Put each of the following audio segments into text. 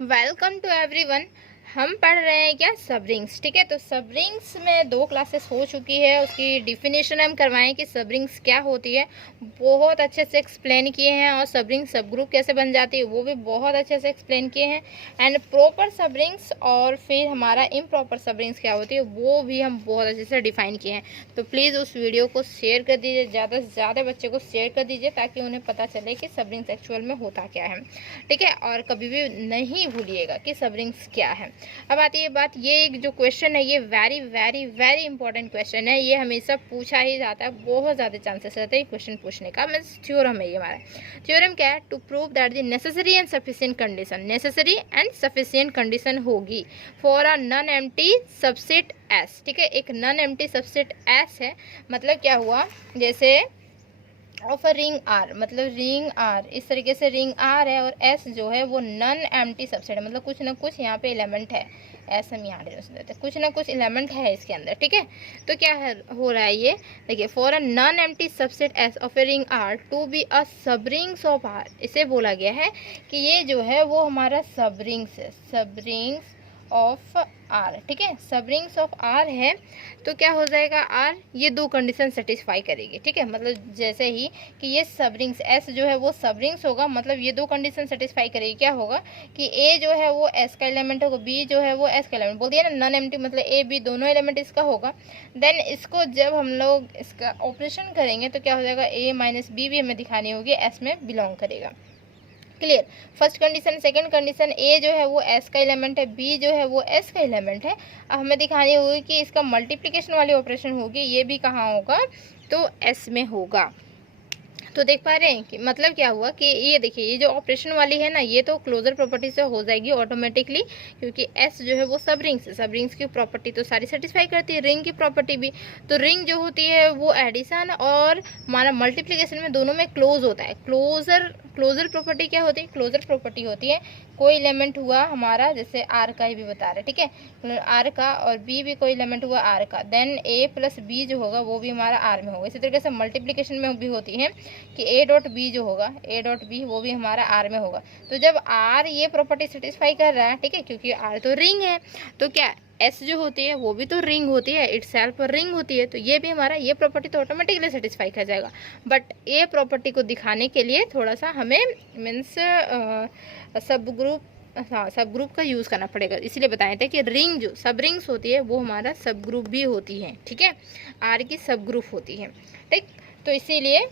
Welcome to everyone. हम पढ़ रहे हैं क्या, सब रिंग्स। ठीक है, तो सब रिंग्स में 2 क्लासेस हो चुकी है। उसकी डिफिनेशन हम करवाएं कि सब रिंग्स क्या होती है, बहुत अच्छे से एक्सप्लेन किए हैं। और सब रिंग सब ग्रुप कैसे बन जाती है वो भी बहुत अच्छे से एक्सप्लेन किए हैं। एंड प्रॉपर सब रिंग्स और फिर हमारा इम्प्रॉपर सब रिंग्स क्या होती है वो भी हम बहुत अच्छे से डिफाइन किए हैं। तो प्लीज़ उस वीडियो को शेयर कर दीजिए, ज़्यादा से ज़्यादा बच्चे को शेयर कर दीजिए ताकि उन्हें पता चले कि सब रिंग्स एक्चुअल में होता क्या है। ठीक है, और कभी भी नहीं भूलिएगा कि सब रिंग्स क्या है। अब आती है बात, ये एक जो क्वेश्चन है ये very very very important question है। ये हमेशा पूछा ही जाता है, बहुत ज़्यादा चांसेस रहते हैं क्वेश्चन पूछने का। मीन्स थ्योरम है ये हमारा। थ्योरम क्या है? To prove that the necessary and sufficient condition, necessary and sufficient condition होगी for a non empty subset S. ठीक है, एक नॉन एम्प्टी सबसेट एस है। मतलब क्या हुआ, जैसे ऑफ अ रिंग आर, मतलब रिंग आर इस तरीके से रिंग आर है और एस जो है वो नॉन एम्प्टी सबसेट है। मतलब कुछ ना कुछ यहाँ पे एलिमेंट है, एस हम यहाँ डिनोट देते हैं, कुछ ना कुछ एलिमेंट है इसके अंदर। ठीक है, तो क्या है हो रहा है ये देखिए, for a non empty subset S of a ring R to be a sub rings of are. इसे बोला गया है कि ये जो है वो हमारा सब रिंग्स है, सब रिंग्स ऑफ आर। ठीक है, सब रिंग्स ऑफ आर है तो क्या हो जाएगा, आर ये 2 कंडीशन सेटिस्फाई करेगी। ठीक है, मतलब जैसे ही कि ये सब रिंग्स एस जो है वो सब रिंग्स होगा, मतलब ये 2 कंडीशन सेटिस्फाई करेगी। क्या होगा कि ए जो है वो एस का एलिमेंट होगा, बी जो है वो एस का एलिमेंट, बोल दिया ना नॉन एम्प्टी, मतलब ए बी दोनों एलिमेंट इसका होगा। देन इसको जब हम लोग इसका ऑपरेशन करेंगे तो क्या हो जाएगा, ए माइनस बी भी हमें दिखानी होगी, एस में बिलोंग करेगा। Clear. First condition. Second condition, ए जो है वो एस का एलिमेंट है, बी जो है वो एस का एलिमेंट है। अब हमें दिखानी होगी कि इसका मल्टीप्लिकेशन वाली ऑपरेशन होगी, ये भी कहाँ होगा, तो एस में होगा। तो देख पा रहे हैं कि मतलब क्या हुआ कि ये देखिए, ये जो ऑपरेशन वाली है ना, ये तो क्लोजर प्रॉपर्टी से हो जाएगी ऑटोमेटिकली, क्योंकि एस जो है वो सब रिंग्स है। सब रिंग्स की प्रॉपर्टी तो सारी सेटिस्फाई करती है, रिंग की प्रॉपर्टी भी। तो रिंग जो होती है वो एडिशन और हमारा मल्टीप्लिकेशन में दोनों में क्लोज होता है। क्लोजर प्रॉपर्टी क्या होती है, क्लोजर प्रॉपर्टी होती है कोई एलिमेंट हुआ हमारा, जैसे आर का ही भी बता रहे, ठीक है, आर का, और बी भी कोई एलिमेंट हुआ आर का, देन ए प्लस बी जो होगा वो भी हमारा आर में होगा। इसी तरीके से मल्टीप्लिकेशन में भी होती है कि ए डॉट बी जो होगा, ए डॉट बी वो भी हमारा आर में होगा। तो जब आर ये प्रॉपर्टी सेटिस्फाई कर रहा है, ठीक है, क्योंकि आर तो रिंग है, तो क्या एस जो होती है वो भी तो रिंग होती है, इटसेल्फ रिंग होती है, तो ये भी हमारा ये प्रॉपर्टी तो ऑटोमेटिकली सेटिस्फाई कर जाएगा। बट ये प्रॉपर्टी को दिखाने के लिए थोड़ा सा हमें मीन्स सब ग्रुप, हाँ सब ग्रुप का यूज़ करना पड़ेगा। इसीलिए बताए थे कि रिंग जो सब रिंग्स होती है वो हमारा सब ग्रुप भी होती है। ठीक है, आर की सब ग्रुप होती है, ठीक, तो इसीलिए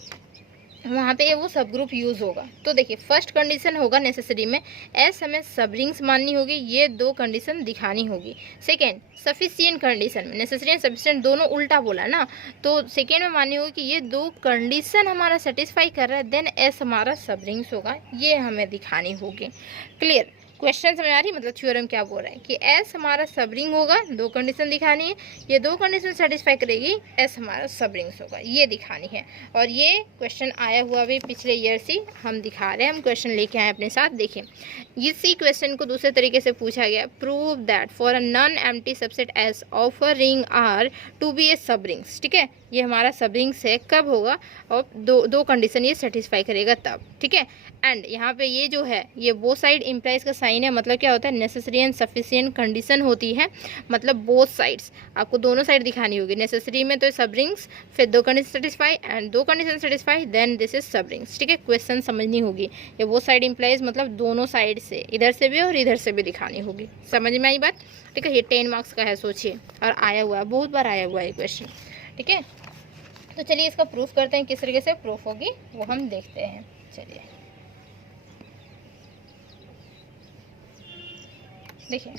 वहाँ पे वो सब ग्रुप यूज़ होगा। तो देखिए, फर्स्ट कंडीशन होगा नेसेसरी में एस हमें सब रिंग्स माननी होगी, ये 2 कंडीशन दिखानी होगी। सेकेंड, सफिशिएंट कंडीशन में नेसेसरी एंड सफिशिएंट दोनों उल्टा बोला ना, तो सेकेंड में माननी होगी कि ये 2 कंडीशन हमारा सेटिस्फाई कर रहा है, देन एस हमारा सब रिंग्स होगा, ये हमें दिखानी होगी। क्लियर। क्वेश्चन समझ आ रही, मतलब थ्योरम क्या बोल रहा है कि एस हमारा सब रिंग होगा, 2 कंडीशन दिखानी है, ये 2 कंडीशन सेटिस्फाई करेगी, एस हमारा सब रिंग्स होगा, ये दिखानी है। और ये क्वेश्चन आया हुआ भी पिछले ईयर से हम दिखा रहे हैं, हम क्वेश्चन लेके आए अपने साथ। देखिए, इसी क्वेश्चन को दूसरे तरीके से पूछा गया, prove that for a non empty subset S of a ring R to be a sub rings. ठीक है, ये हमारा सब रिंग्स है, कब होगा, और दो कंडीशन ये सेटिस्फाई करेगा तब। ठीक है, एंड यहाँ पे ये जो है ये वो साइड इम्प्लाइज का साइन है, मतलब क्या होता है, नेसेसरी एंड सफिशिएंट कंडीशन होती है, मतलब बोथ साइड्स आपको दोनों साइड दिखानी होगी। नेसेसरी में तो सब रिंग्स, फिर 2 condition satisfy and 2 condition satisfy, then this is sub rings. ठीक है, क्वेश्चन समझनी होगी, ये वो साइड इम्प्लाइज मतलब दोनों साइड से, इधर से भी और इधर से भी दिखानी होगी। समझ में आई बात? ठीक है, ये 10 मार्क्स का है, सोचिए, और आया हुआ है, बहुत बार आया हुआ है क्वेश्चन। ठीक है, तो चलिए इसका प्रूफ करते हैं, किस तरीके से प्रूफ होगी वो हम देखते हैं। चलिए देखिए,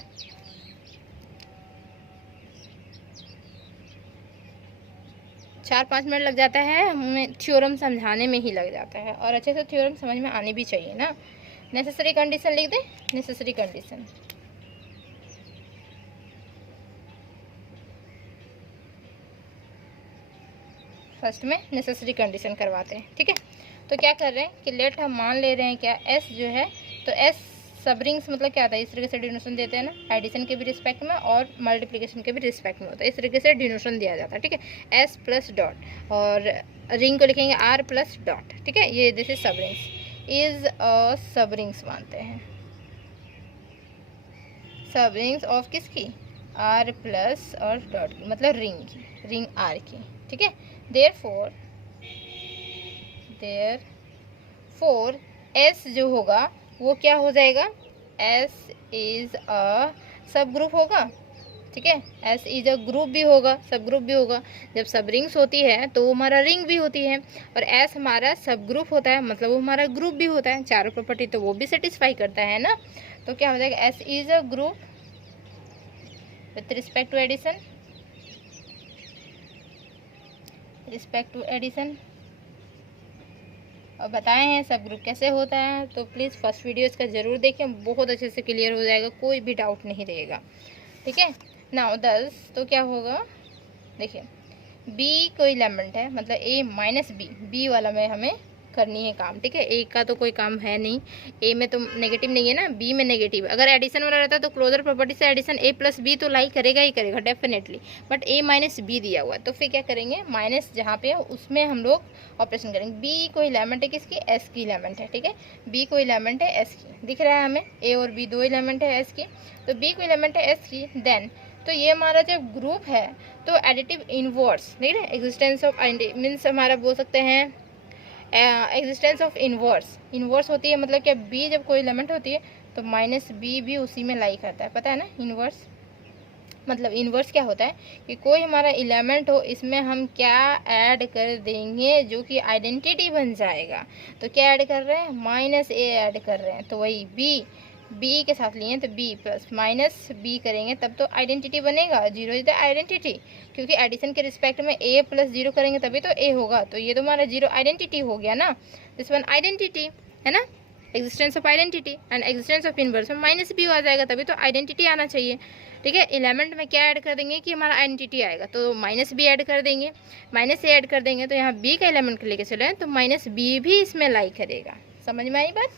चार 5 मिनट लग जाता है हमें थ्योरम समझाने में ही लग जाता है, और अच्छे से थ्योरम समझ में आनी भी चाहिए ना। नेसेसरी कंडीशन लिख दें, नेसेसरी कंडीशन, फर्स्ट में नेसेसरी कंडीशन करवाते हैं। ठीक है, तो क्या कर रहे हैं कि लेट हम मान ले रहे हैं क्या, एस जो है, तो एस सब रिंग्स मतलब क्या आता है, इस तरीके से डिनोशन देते हैं ना, एडिशन के भी रिस्पेक्ट में और मल्टीप्लिकेशन के भी रिस्पेक्ट में होता है, इस तरीके से डिनोशन दिया जाता है। ठीक है, एस प्लस डॉट और रिंग को लिखेंगे आर प्लस डॉट। ठीक है, ये this is sub rings, is a sub rings मानते हैं। सब रिंग्स ऑफ किसकी, आर प्लस और डॉट की, मतलब रिंग की, रिंग आर की, ठीक है। देयरफॉर एस जो होगा वो क्या हो जाएगा, एस इज अ सब ग्रुप होगा, ठीक है। एस इज अ ग्रुप भी होगा, सब ग्रुप भी होगा। जब सब रिंग्स होती है तो वो हमारा रिंग भी होती है, और एस हमारा सब ग्रुप होता है, मतलब वो हमारा ग्रुप भी होता है। चारों प्रॉपर्टी तो वो भी सेटिस्फाई करता है ना। तो क्या हो जाएगा, S is a group with respect to addition, और बताए हैं सब ग्रुप कैसे होता है। तो प्लीज़ फर्स्ट वीडियो इसका ज़रूर देखें, बहुत अच्छे से क्लियर हो जाएगा, कोई भी डाउट नहीं रहेगा, ठीक है। नाउ 10 तो क्या होगा, देखिए बी कोई एलिमेंट है, मतलब ए माइनस बी वाला में हमें करनी है काम, ठीक है। ए का तो कोई काम है नहीं, ए में तो नेगेटिव नहीं है ना, बी में नेगेटिव। अगर एडिशन वाला रहता तो क्लोजर प्रॉपर्टी से एडिशन ए प्लस बी तो लाई करेगा ही करेगा definitely, but A minus B दिया हुआ है तो फिर क्या करेंगे, माइनस जहाँ पे है उसमें हम लोग ऑपरेशन करेंगे। बी कोई एलिमेंट है किसकी, एस की एलिमेंट है, ठीक है। बी कोई एलिमेंट है एस की, दिख रहा है हमें, ए और बी दो एलिमेंट है एस की, तो बी कोई एलिमेंट है एस की। देन तो ये हमारा जब ग्रुप है तो एडिटिव इनवर्स, देख रहे हैं, एग्जिस्टेंस ऑफ मीन्स हमारा बोल सकते हैं एग्जिस्टेंस ऑफ इनवर्स होती है, मतलब क्या बी जब कोई एलिमेंट होती है तो माइनस बी भी उसी में लाई करता है, पता है ना। इनवर्स मतलब इनवर्स क्या होता है कि कोई हमारा एलिमेंट हो, इसमें हम क्या ऐड कर देंगे जो कि आइडेंटिटी बन जाएगा। तो क्या ऐड कर रहे हैं, माइनस ए ऐड कर रहे हैं, तो वही बी के साथ लिए तो बी प्लस माइनस बी करेंगे तब तो आइडेंटिटी बनेगा, जीरो इज द आइडेंटिटी, क्योंकि एडिशन के रिस्पेक्ट में ए प्लस जीरो करेंगे तभी तो ए होगा, तो ये तो हमारा जीरो आइडेंटिटी हो गया ना। दिस वन आइडेंटिटी है ना, existence of identity, and existence of inverse में माइनस बी आ जाएगा तभी तो आइडेंटिटी आना चाहिए, ठीक है। एलिमेंट में क्या ऐड कर देंगे कि हमारा आइडेंटिटी आएगा, तो माइनस बी ऐड कर देंगे, माइनस ए ऐड कर देंगे, तो यहाँ बी का एलिमेंट लेके चले तो माइनस बी भी इसमें लाई करेगा, समझ में आई बात,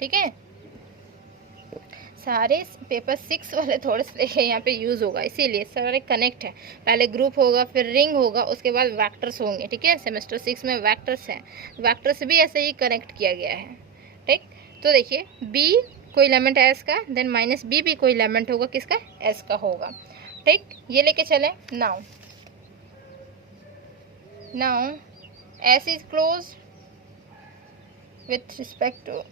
ठीक है। सारे पेपर 6 वाले थोड़े से यहाँ पे यूज़ होगा, इसीलिए सारे कनेक्ट है, पहले ग्रुप होगा फिर रिंग होगा उसके बाद वैक्टर्स होंगे, ठीक है। सेमेस्टर 6 में वैक्टर्स हैं, वैक्टर्स भी ऐसे ही कनेक्ट किया गया है, ठीक। तो देखिए बी कोई एलिमेंट है एस का, देन माइनस बी भी कोई एलिमेंट होगा किसका, एस का होगा, ठीक। ये लेके चले। Now S is close with respect to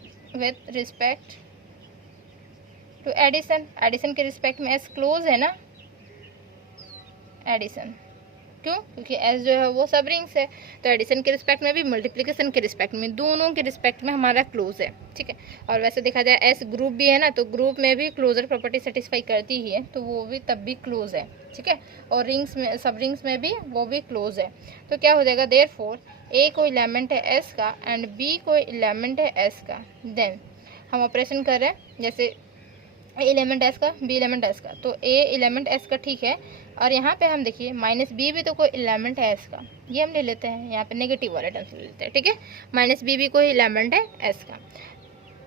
addition के रिस्पेक्ट में एस क्लोज है ना, एडिशन क्यों, क्योंकि एस जो है वो सब रिंग्स है, तो एडिशन के रिस्पेक्ट में भी मल्टीप्लिकेशन के रिस्पेक्ट में, दोनों के रिस्पेक्ट में हमारा क्लोज है, ठीक है। और वैसे देखा जाए एस ग्रुप भी है ना, तो ग्रुप में भी क्लोजर प्रॉपर्टी सेटिस्फाई करती ही है, तो वो भी तब भी क्लोज है, ठीक है। और रिंग्स में, सब रिंग्स में भी वो भी क्लोज है। तो क्या हो जाएगा, देयरफॉर ए कोई एलिमेंट है एस का एंड बी कोई एलिमेंट है एस का, देन हम ऑपरेशन कर रहे हैं, जैसे एलिमेंट एस का बी एलिमेंट एस का, तो ए एलिमेंट एस का, ठीक है। और यहाँ पे हम देखिए माइनस बी भी तो कोई एलिमेंट है एस का, ये हम ले लेते हैं, यहाँ पे नेगेटिव वाले टर्म्स ले लेते हैं, ठीक है। माइनस बी भी कोई एलिमेंट है एस का,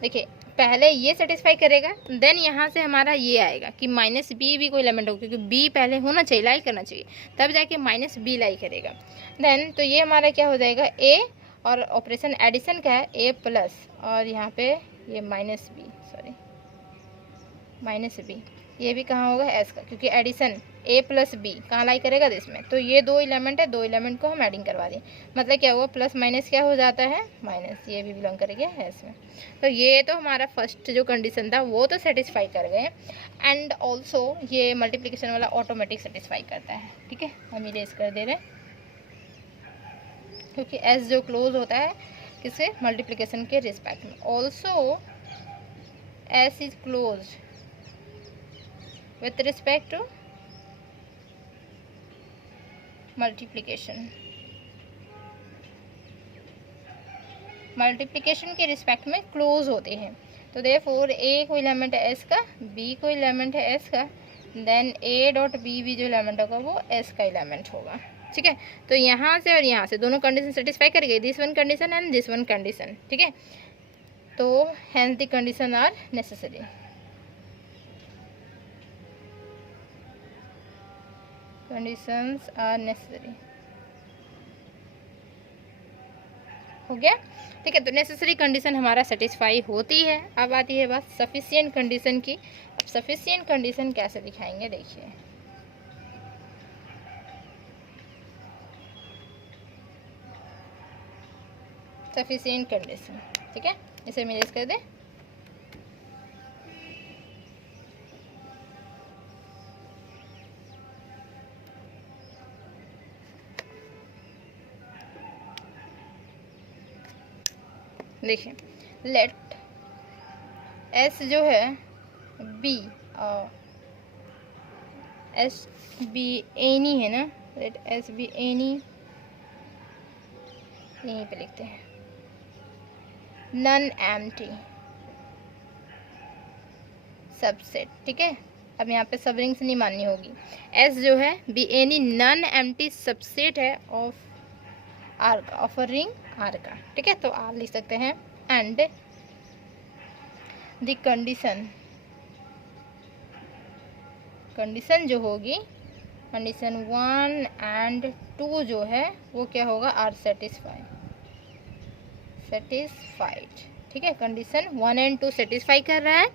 देखिए पहले ये सेटिस्फाई करेगा, देन यहाँ से हमारा ये आएगा कि माइनस बी भी कोई एलिमेंट होगा, क्योंकि बी पहले होना चाहिए, लाई करना चाहिए, तब जाके माइनस बी लाई करेगा। देन तो ये हमारा क्या हो जाएगा, ए और ऑपरेशन एडिशन का है ए प्लस, और यहाँ पे ये माइनस बी, ये भी कहाँ होगा एस का, क्योंकि एडिशन ए प्लस बी कहाँ लाई करेगा इसमें, तो ये दो एलिमेंट है, दो एलिमेंट को हम एडिंग करवा दें, मतलब क्या हुआ, प्लस माइनस क्या हो जाता है, माइनस, ये भी बिलोंग करेगा एस में। तो ये तो हमारा फर्स्ट जो कंडीशन था वो तो सेटिस्फाई कर गए, एंड ऑल्सो ये मल्टीप्लिकेशन वाला ऑटोमेटिक सेटिस्फाई करता है, ठीक है। हम इरेज कर दे रहे हैं, क्योंकि एस जो क्लोज होता है किससे, मल्टीप्लिकेशन के रिस्पेक्ट में। Also S is close with respect to multiplication के रिस्पेक्ट में क्लोज होते हैं। तो देयरफॉर ए कोई एलिमेंट है एस का, बी कोई एलिमेंट है एस का, देन ए डॉट बी भी जो एलिमेंट होगा वो एस का एलिमेंट होगा, ठीक है। तो यहाँ से और यहाँ से दोनों कंडीशन सेटिस्फाई कर गई, this one condition and this one condition, ठीक है। तो hence the condition are necessary, conditions are necessary हो गया, ठीक है। तो नेसेसरी कंडीशन हमारा सेटिस्फाई होती है। अब आती है बात सफिशिएंट कंडीशन की। अब सफिशिएंट कंडीशन कैसे दिखाएंगे, देखिए। सफिशिएंट कंडीशन, ठीक है, इसे मिलेज कर दें। देखिए, लेट एस जो है बी एस बी एनी है ना, लेट एस बी एनी, यहीं पे लिखते हैं नन एम्प्टी सबसेट, ठीक है। अब यहाँ पे सब रिंग्स नहीं माननी होगी। एस जो है be any non empty subset है ऑफ आर का, ऑफ अ रिंग आर का, ठीक है। तो आर लिख सकते हैं एंड द कंडीशन जो होगी, कंडीशन 1 एंड 2 जो है वो क्या होगा, आर सेटिस्फाइड, ठीक है। कंडीशन 1 एंड 2 सेटिस्फाई कर रहा है।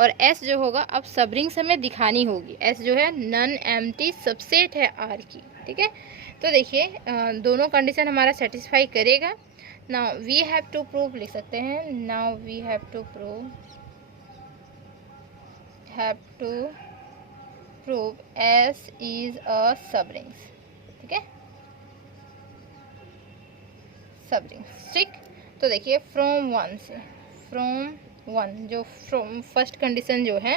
और एस जो होगा, अब सब रिंग्स हमें दिखानी होगी। एस जो है नन एम्प्टी सबसेट है आर की, ठीक है। तो देखिए दोनों कंडीशन हमारा सेटिस्फाई करेगा। Now we have to prove लिख सकते हैं, now we have to prove S is a sub rings, ठीक है, सब रिंग्स, ठीक। तो देखिए फ्रॉम वन जो फ्रॉम फर्स्ट कंडीशन जो है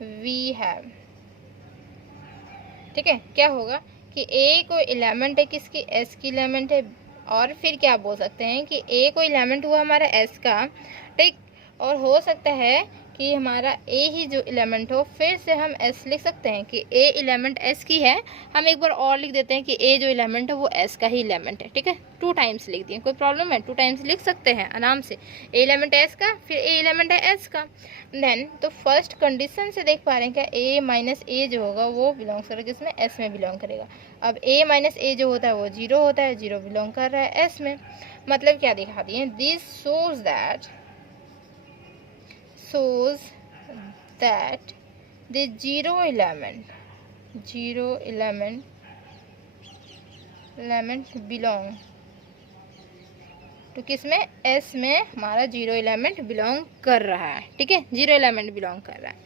वी हैव, ठीक है, क्या होगा कि ए कोई एलिमेंट है किसकी, एस की एलिमेंट है। और फिर क्या बोल सकते हैं कि ए कोई एलिमेंट हुआ हमारा एस का, ठीक। और हो सकता है कि हमारा ए ही जो एलिमेंट हो, फिर से हम एस लिख सकते हैं कि ए एलिमेंट एस की है। हम एक बार और लिख देते हैं कि ए जो एलिमेंट है वो एस का ही एलिमेंट है, ठीक है। 2 टाइम्स लिख दिए, कोई प्रॉब्लम है, 2 टाइम्स लिख सकते हैं आराम से। ए एलिमेंट है एस का, फिर ए एलिमेंट है एस का। देन तो फर्स्ट कंडीशन से देख पा रहे हैं क्या, ए माइनस ए जो होगा वो बिलोंग करेगा किसमें, एस में बिलोंग करेगा। अब ए माइनस ए जो होता है वो 0 होता है, 0 बिलोंग कर रहा है एस में। मतलब क्या दिखा दिए, this shows that the zero element belong तो किसमें, एस में हमारा 0 एलिमेंट बिलोंग कर रहा है, ठीक है, 0 एलिमेंट बिलोंग कर रहा है।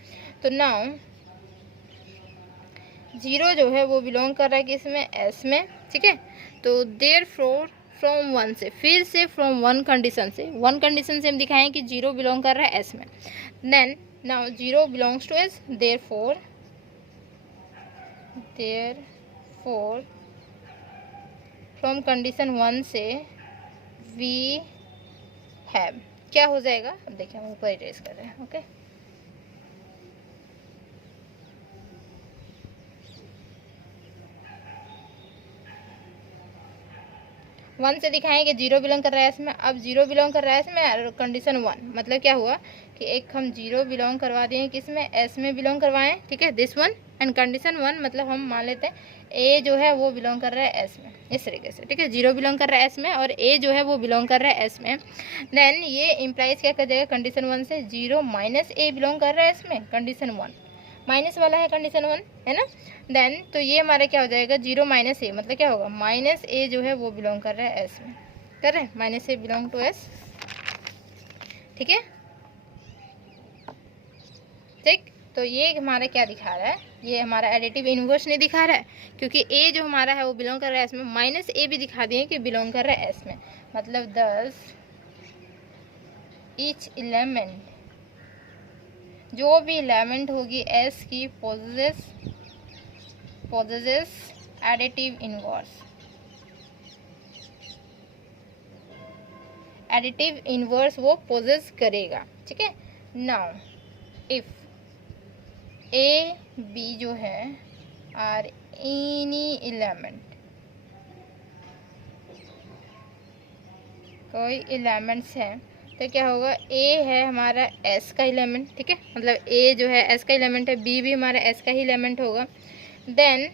तो नाउ 0 जो है वो बिलोंग कर रहा है किसमें, एस में, ठीक है। तो देयरफॉर फ्रॉम 1 से, फिर से फ्रॉम 1 कंडीशन से हम दिखाएं कि 0 बिलोंग कर रहा है एस में। Then now 0 belongs to S, therefore from condition 1 से वी हैव, क्या हो जाएगा, अब देखिए हम ऊपर इरेज कर रहे हैं, ओके। वन से दिखाएं कि 0 बिलोंग कर रहा है इसमें। अब 0 बिलोंग कर रहा है इसमें कंडीशन 1, मतलब क्या हुआ कि एक हम 0 बिलोंग करवा दिए किसमें, एस में बिलोंग करवाएं, ठीक है, दिस वन। एंड कंडीशन 1 मतलब हम मान लेते हैं ए जो है वो बिलोंग कर रहा है एस में, इस तरीके से, ठीक है। 0 बिलोंग कर रहा है एस में और ए जो है वो बिलोंग कर रहा है एस में। देन ये इम्प्लाइज क्या कर जाएगा, कंडीशन 1 से 0 माइनस ए बिलोंग कर रहा है इसमें, कंडीशन 1 माइनस वाला है कंडीशन 1, है ना। देन तो ये हमारा क्या हो जाएगा, 0 माइनस ए, मतलब क्या होगा, माइनस ए जो है वो बिलोंग कर रहा है एस में, कर रहे हैं, minus A belong to S, ठीक है, ठीक। तो ये हमारा क्या दिखा रहा है, ये हमारा एडिटिव इनवर्स नहीं दिखा रहा है, क्योंकि ए जो हमारा है वो बिलोंग कर रहा है एस में, माइनस ए भी दिखा दिए कि बिलोंग कर रहा है एस में। मतलब 10 ईच एलिमेंट, जो भी एलिमेंट होगी एस की possesses additive inverse वो पोजेस करेगा, ठीक है। नाउ इफ ए बी जो है आर एनी एलिमेंट, कोई एलिमेंट्स है, तो क्या होगा, ए है हमारा एस का एलिमेंट, ठीक है, मतलब ए जो है एस का एलिमेंट है, बी भी हमारा एस का ही एलिमेंट होगा। देन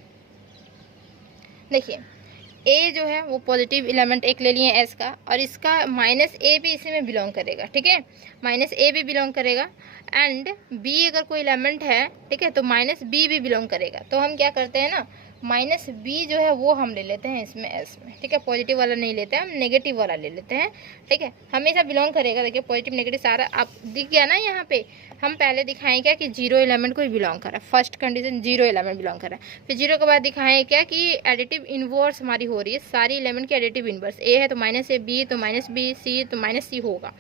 देखिए ए जो है वो पॉजिटिव एलिमेंट एक ले लिए एस का, और इसका माइनस ए भी इसी में बिलोंग करेगा, ठीक है, माइनस ए भी बिलोंग करेगा। एंड बी अगर कोई एलिमेंट है, ठीक है, तो माइनस बी भी बिलोंग करेगा। तो हम क्या करते हैं ना, माइनस बी जो है वो हम ले लेते हैं इसमें एस में, ठीक है, पॉजिटिव वाला नहीं लेते हैं हम, नेगेटिव वाला ले लेते हैं, ठीक है, हमेशा बिलोंग करेगा। देखिए पॉजिटिव नेगेटिव सारा आप दिख गया ना यहाँ पे। हम पहले दिखाएं क्या कि जीरो एलिमेंट कोई बिलोंग कर रहा है, first condition zero element belong कर रहा है। फिर जीरो के बाद दिखाएं क्या कि एडिटिव इनवर्स हमारी हो रही है, सारी एलिमेंट की एडिटिव इनवर्स, ए है तो माइनस ए, बी तो माइनस बी, सी तो माइनस सी होगा।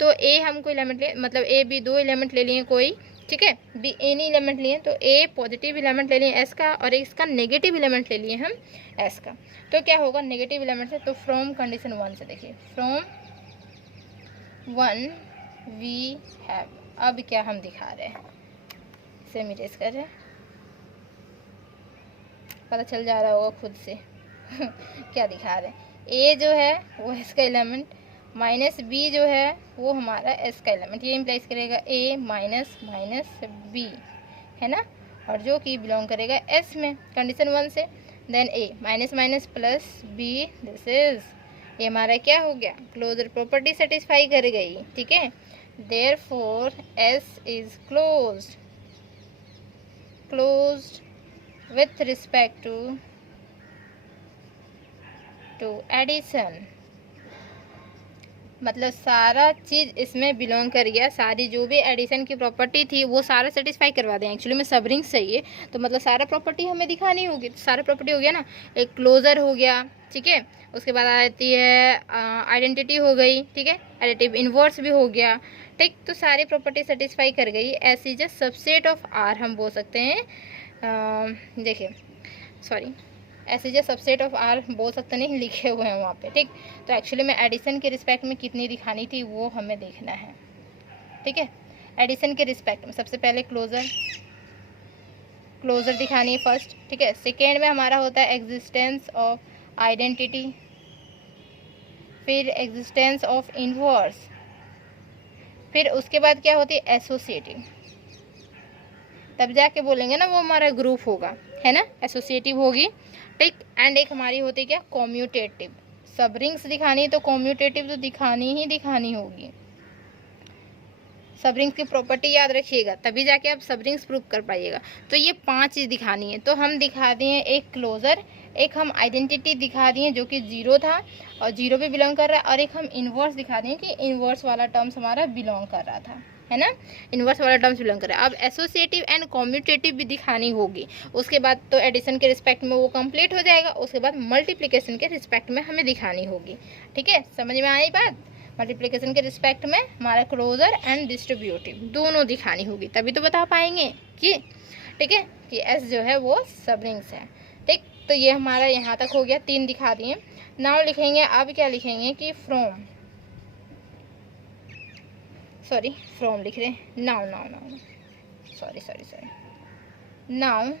तो ए हम कोई एलिमेंट ले, मतलब ए बी दो एलिमेंट ले लिए कोई, ठीक है, बी एनी एलिमेंट लिए, तो ए पॉजिटिव एलिमेंट ले लिए एस का, और इसका नेगेटिव एलिमेंट ले लिए हम एस का। तो क्या होगा नेगेटिव एलिमेंट से, तो फ्रॉम कंडीशन 1 से, देखिए फ्रॉम 1 वी हैव, अब क्या हम दिखा रहे हैं, इसे मिरेज कर रहे हैं, पता चल जा रहा होगा खुद से क्या दिखा रहे हैं। ए जो है वो इसका एलिमेंट, माइनस बी जो है वो हमारा एस का एलिमेंट, ये इम्प्लाइज करेगा ए माइनस माइनस बी, है ना, और जो कि बिलोंग करेगा एस में कंडीशन 1 से। Then A minus minus plus B, this is, ये हमारा क्या हो गया, क्लोजर प्रॉपर्टी सेटिस्फाई कर गई, ठीक है। Therefore S is closed, closed with respect to addition, मतलब सारा चीज़ इसमें बिलोंग कर गया, सारी जो भी एडिशन की प्रॉपर्टी थी वो सारा सेटिस्फाई करवा दें। एक्चुअली में सब रिंग्स चाहिए तो मतलब सारा प्रॉपर्टी हमें दिखानी होगी, तो सारा प्रॉपर्टी हो गया ना, एक क्लोजर हो गया, ठीक है, उसके बाद आती है आइडेंटिटी हो गई, ठीक है, एडिटिव इनवर्स भी हो गया, ठीक, तो सारी प्रॉपर्टी सेटिस्फाई कर गई। S is a subset of R हम बोल सकते हैं, देखिए सॉरी, ऐसे जो सबसेट ऑफ आर बोल सकते नहीं, लिखे हुए हैं वहाँ पे, ठीक। तो एक्चुअली में एडिशन के रिस्पेक्ट में कितनी दिखानी थी वो हमें देखना है, ठीक है। एडिशन के रिस्पेक्ट में सबसे पहले क्लोजर दिखानी है फर्स्ट, ठीक है। सेकेंड में हमारा होता है एग्जिस्टेंस ऑफ आइडेंटिटी, फिर एग्जिस्टेंस ऑफ इनवर्स, फिर उसके बाद क्या होती है एसोसिएटिव, तब जाके बोलेंगे ना वो हमारा ग्रुप होगा, है ना, एसोसिएटिव होगी, ठीक। एंड एक हमारी होती है क्या कॉम्यूटेटिव, सब रिंग्स दिखानी है तो कॉम्यूटेटिव तो दिखानी ही दिखानी होगी। सब रिंग्स की प्रॉपर्टी याद रखिएगा तभी जाके आप सब रिंग्स प्रूव कर पाइएगा। तो ये 5 चीज़ दिखानी है, तो हम दिखा दिए एक क्लोजर, एक हम आइडेंटिटी दिखा दिए जो कि जीरो था और जीरो पे बिलोंग कर रहा है, और एक हम इनवर्स दिखा दिए कि इनवर्स वाला टर्म्स हमारा बिलोंग कर रहा था, है ना, इनवर्स वाला टर्म्स बिलोंग कर रहा है। अब एसोसिएटिव एंड कॉम्यूटेटिव भी दिखानी होगी, उसके बाद तो एडिशन के रिस्पेक्ट में वो कंप्लीट हो जाएगा, उसके बाद मल्टीप्लिकेशन के रिस्पेक्ट में हमें दिखानी होगी, ठीक है, समझ में आई बात। मल्टीप्लिकेशन के रिस्पेक्ट में हमारा क्लोजर एंड डिस्ट्रीब्यूटिव दोनों दिखानी होगी, तभी तो बता पाएंगे कि, ठीक है, कि एस जो है वो सब रिंग्स है, ठीक। तो ये हमारा यहाँ तक हो गया, 3 दिखा दिए। नाउ लिखेंगे, अब क्या लिखेंगे कि फ्रॉम, सॉरी फ्रॉम लिख रहे हैं, नाउ सॉरी नाउ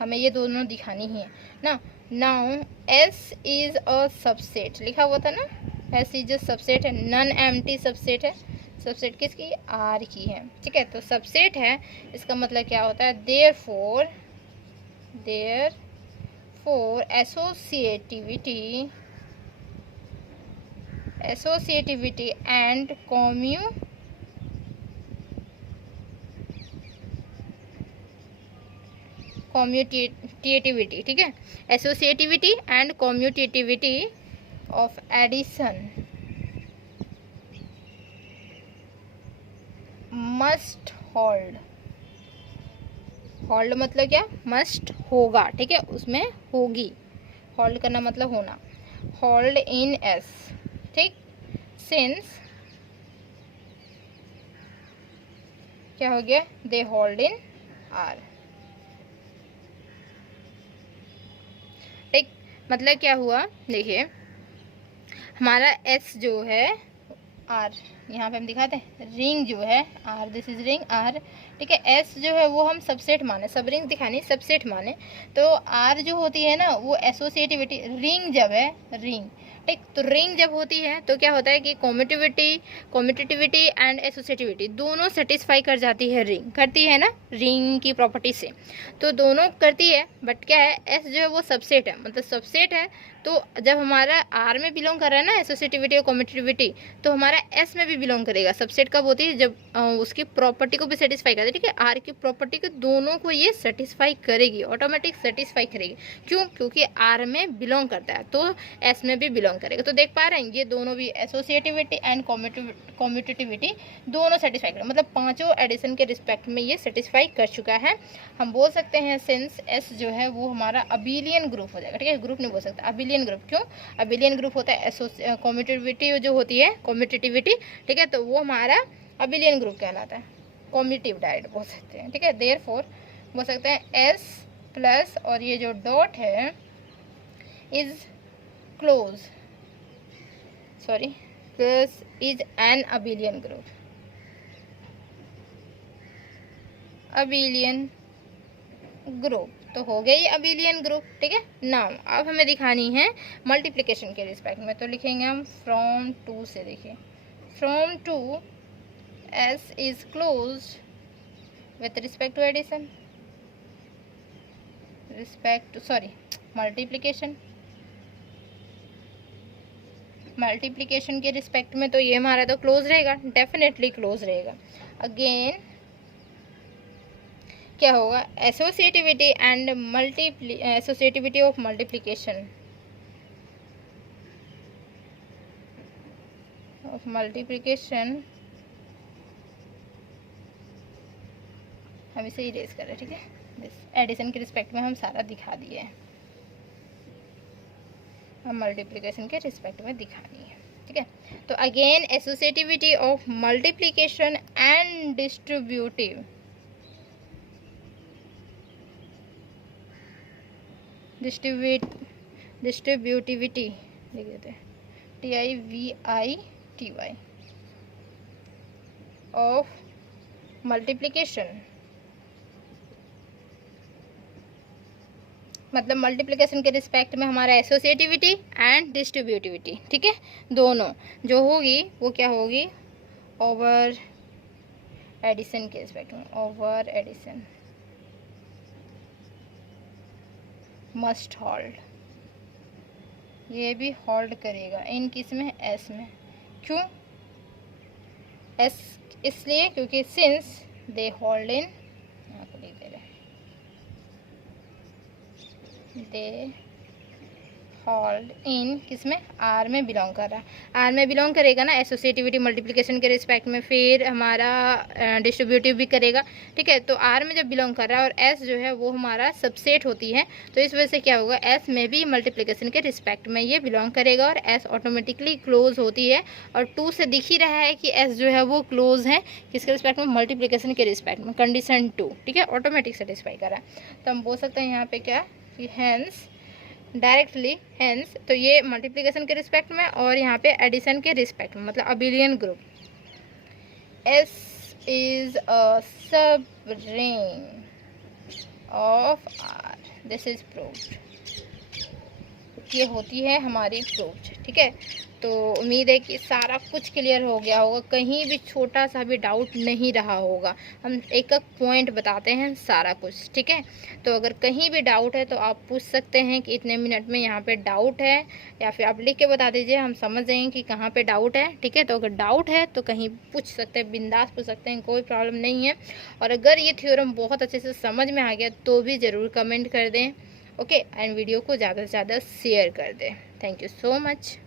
हमें ये दोनों दिखानी ही है ना। Now S is a subset, लिखा हुआ था ना, एस इज अ सबसेट है, नन एम्प्टी सबसेट है, सबसेट किसकी, आर की है, ठीक है। तो सबसेट है, इसका मतलब क्या होता है, देयरफॉर एसोसिएटिविटी एंड कॉम्यूटेटिविटी, ठीक है, associativity and commutativity of addition must hold मतलब क्या, मस्ट होगा, ठीक है, उसमें होगी, होल्ड करना मतलब होना, होल्ड इन एस, ठीक, सिंस क्या हो गया, दे होल्ड इन आर, ठीक। मतलब क्या हुआ, देखिए हमारा एस जो है आर, यहाँ पे हम दिखाते हैं रिंग जो है R, this is ring R, ठीक है। एस जो है वो हम सबसेट माने, सब रिंग दिखानी सबसेट माने, तो आर जो होती है ना वो एसोसिएटिविटी, रिंग जब है रिंग, ठीक, तो रिंग जब होती है तो क्या होता है कि कॉम्यूटेटिविटी एंड एसोसिएटिविटी दोनों सेटिस्फाई कर जाती है, रिंग करती है ना रिंग की प्रॉपर्टी से, तो दोनों करती है, बट क्या है एस जो है वो सबसेट है, मतलब सबसेट है तो जब हमारा आर में बिलोंग कर रहा है ना एसोसिएटिविटी और कम्यूटेटिविटी, तो हमारा एस में भी बिलोंग करेगा। सबसेट कब होती है? जब उसकी प्रॉपर्टी को भी सेटिस्फाई करती है, ठीक है। आर की प्रॉपर्टी को दोनों को ये सेटिस्फाई करेगी, ऑटोमेटिक सेटिस्फाई करेगी। क्यों? क्योंकि आर में बिलोंग करता है, तो एस में भी बिलोंग करेगा। तो देख पा रहे हैं ये दोनों भी एसोसिएटिविटी एंड कम्यूटेटिविटी दोनों सेटिस्फाई करें, मतलब पांचों एडिशन के रिस्पेक्ट में ये सेटिस्फाई कर चुका है। हम बोल सकते हैं सिंस एस जो है वो हमारा अबिलियन ग्रुप हो जाएगा, ठीक है। ग्रुप नहीं बोल सकता, अबिलियन ग्रुप। क्यों? अबिलियन ग्रुप होता है कम्यूटेटिविटी जो होती है, कम्यूटेटिविटी, ठीक है, तो वो हमारा अबिलियन ग्रुप कहलाता है, कम्यूटेटिव डाइड बोल सकते हैं, ठीक है। देयरफॉर बोल सकते हैं एस प्लस और ये जो डॉट है is close, sorry, plus is an abelian group, abelian group. तो हो गया ये अबिलियन ग्रुप, ठीक है। नाउ अब हमें दिखानी है मल्टीप्लिकेशन के रिस्पेक्ट में, तो लिखेंगे हम फ्रॉम टू से। देखिए from two S is close with respect to addition, multiplication, multiplication के रिस्पेक्ट में तो ये हमारा तो क्लोज रहेगा, डेफिनेटली क्लोज रहेगा। अगेन क्या होगा? Associativity and associativity of multiplication, हम इसे इरेज कर रहे हैं, ठीक है। एडिशन के रिस्पेक्ट में हम सारा दिखा दिए हैं, हम मल्टीप्लिकेशन के रिस्पेक्ट में दिखानी है, ठीक है। तो again associativity of multiplication and distributivity लिख देते हैं, TIVITY ऑफ मल्टीप्लिकेशन, मतलब मल्टीप्लिकेशन के रिस्पेक्ट में हमारा एसोसिएटिविटी एंड डिस्ट्रीब्यूटिविटी, ठीक है, दोनों जो होगी वो क्या होगी? ओवर एडिशन के रिस्पेक्ट में, ओवर एडिशन मस्ट होल्ड, ये भी होल्ड करेगा इन किस में? एस में। क्यों एस? इसलिए क्योंकि सिंस दे होल्ड इन, यहाँ को लिख दे रहे, दे होल्ड इन किस में? आर में बिलोंग कर रहा है, आर में बिलोंग करेगा ना एसोसिएटिविटी मल्टीप्लिकेशन के रिस्पेक्ट में, फिर हमारा डिस्ट्रीब्यूटिव भी करेगा, ठीक है। तो आर में जब बिलोंग कर रहा है और एस जो है वो हमारा सबसेट होती है, तो इस वजह से क्या होगा? एस में भी मल्टीप्लिकेशन के रिस्पेक्ट में ये बिलोंग करेगा और एस ऑटोमेटिकली क्लोज होती है। और टू से दिख ही रहा है कि एस जो है वो क्लोज है किसके रिस्पेक्ट में? मल्टीप्लिकेशन के रिस्पेक्ट में, कंडीशन 2, ठीक है, ऑटोमेटिक सेटिस्फाई करा। तो हम बोल सकते हैं यहाँ पे क्या कि हेंस डायरेक्टली, हेंस तो ये मल्टीप्लिकेशन के रिस्पेक्ट में और यहाँ पे एडिशन के रिस्पेक्ट में, मतलब abelian group. S is a sub ring of R, this is proved, ये होती है हमारी प्रूव्ड, ठीक है। तो उम्मीद है कि सारा कुछ क्लियर हो गया होगा, कहीं भी छोटा सा भी डाउट नहीं रहा होगा। हम एक एक पॉइंट बताते हैं सारा कुछ, ठीक है। तो अगर कहीं भी डाउट है तो आप पूछ सकते हैं कि इतने मिनट में यहाँ पे डाउट है, या फिर आप लिख के बता दीजिए, हम समझ जाएंगे कि कहाँ पे डाउट है, ठीक है। तो अगर डाउट है तो कहीं पूछ सकते हैं, बिंदास पूछ सकते हैं, कोई प्रॉब्लम नहीं है। और अगर ये थ्योरम बहुत अच्छे से समझ में आ गया तो भी ज़रूर कमेंट कर दें, ओके। एंड वीडियो को ज़्यादा से ज़्यादा शेयर कर दें। Thank you so much.